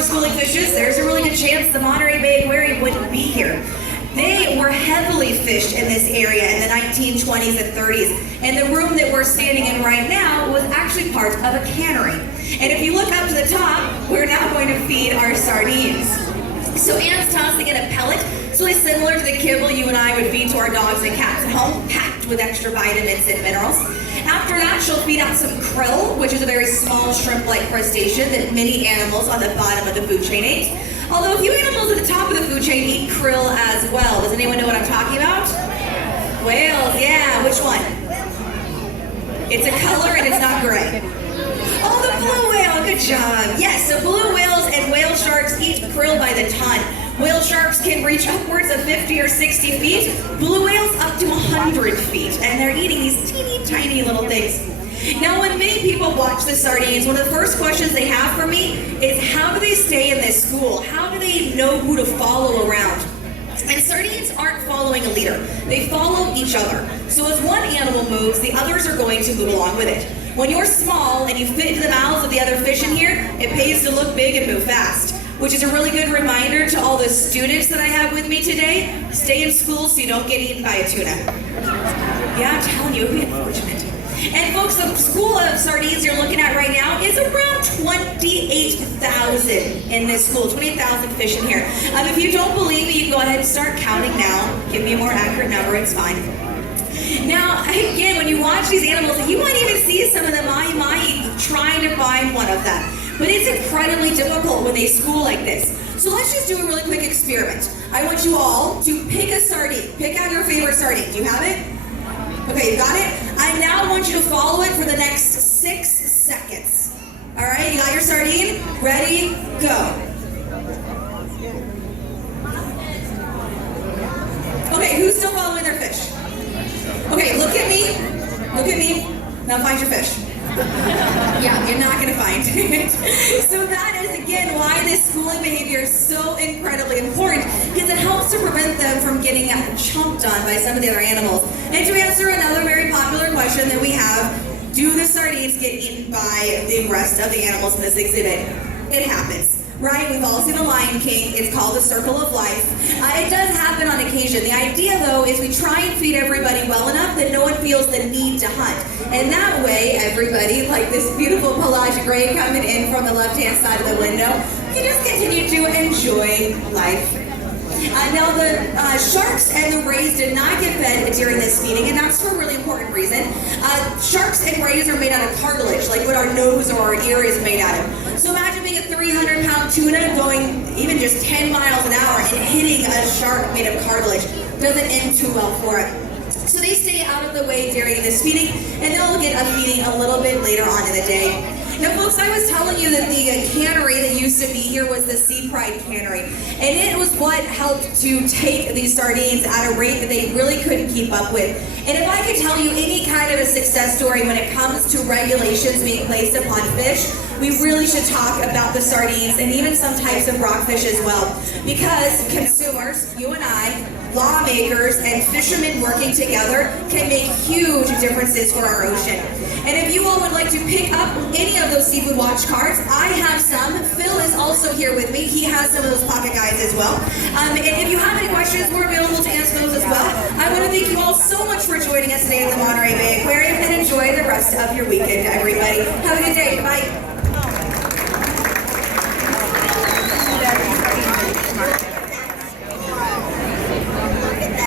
for schooling fishes, there's a really good chance the Monterey Bay Aquarium wouldn't be here. They were heavily fished in this area in the 1920s and 30s, and the room that we're standing in right now was actually part of a cannery. And if you look up to the top, we're now going to feed our sardines. So Anne's tossing in a pellet. It's really similar to the kibble you and I would feed to our dogs and cats at home, packed with extra vitamins and minerals. After that, she'll feed out some krill, which is a very small shrimp-like crustacean that many animals on the bottom of the food chain eat. Although a few animals at the top of the food chain eat krill as well. Does anyone know what I'm talking about? Whales, yeah. Which one? It's a color and it's not gray. Oh, the blue whale, good job. Yes, so blue whales and whale sharks eat krill by the ton. Whale sharks can reach upwards of 50 or 60 feet. Blue whales up to 100 feet. And they're eating these teeny tiny little things. Now, when many people watch the sardines, one of the first questions they have for me is how do they stay in this school? How do they know who to follow around? And sardines aren't following a leader. They follow each other. So as one animal moves, the others are going to move along with it. When you're small and you fit into the mouths of the other fish in here, it pays to look big and move fast, which is a really good reminder to all the students that I have with me today. Stay in school so you don't get eaten by a tuna. Yeah, I'm telling you, it would be unfortunate. And folks, the school of sardines you're looking at right now is around 28,000 in this school, 28,000 fish in here. If you don't believe me, you can go ahead and start counting now. Give me a more accurate number, it's fine. Now, again, when you watch these animals, you might even see some of the mahi-mahi trying to find one of them. But it's incredibly difficult when they school like this. So let's just do a really quick experiment. I want you all to pick a sardine. Pick out your favorite sardine. Do you have it? Okay, you got it? I now want you to follow it for the next 6 seconds. All right, you got your sardine? Ready, go. Okay, who's still following their fish? Okay, look at me. Look at me. Now find your fish. Yeah, you're not gonna find it. So that is, again, why this schooling behavior is so incredibly important, because it helps to prevent them from getting chomped on by some of the other animals. And to answer another very popular question that we have, do the sardines get eaten by the rest of the animals in this exhibit? It happens. Right? We've all seen The Lion King. It's called the circle of life. It does happen on occasion. The idea, though, is we try and feed everybody well enough that no one feels the need to hunt. And that way, everybody, like this beautiful pelagic gray coming in from the left-hand side of the window, can just continue to enjoy life. Now, the sharks and the rays did not get fed during this feeding, and that's for a really important reason. Sharks and rays are made out of cartilage, like what our nose or our ear is made out of. So imagine being a 300-pound tuna going even just 10 miles an hour and hitting a shark made of cartilage. Doesn't end too well for it. So they stay out of the way during this feeding, and they'll get a feeding a little bit later on in the day. Now, folks, I was telling you that the cannery that used to be here was the Sea Pride Cannery, and it was what helped to take these sardines at a rate that they really couldn't keep up with. And if I could tell you any kind of a success story when it comes to regulations being placed upon fish, we really should talk about the sardines and even some types of rockfish as well. Because consumers, you and I, lawmakers, and fishermen working together can make huge differences for our ocean. And if you all would like to pick up any of those Seafood Watch cards, I have some. Phil is also here with me. He has some of those pocket guides as well. And if you have any questions, we're available to answer those as well. I want to thank you all so much for joining us today at the Monterey Bay Aquarium, and enjoy the rest of your weekend, everybody. Have a good day. Bye.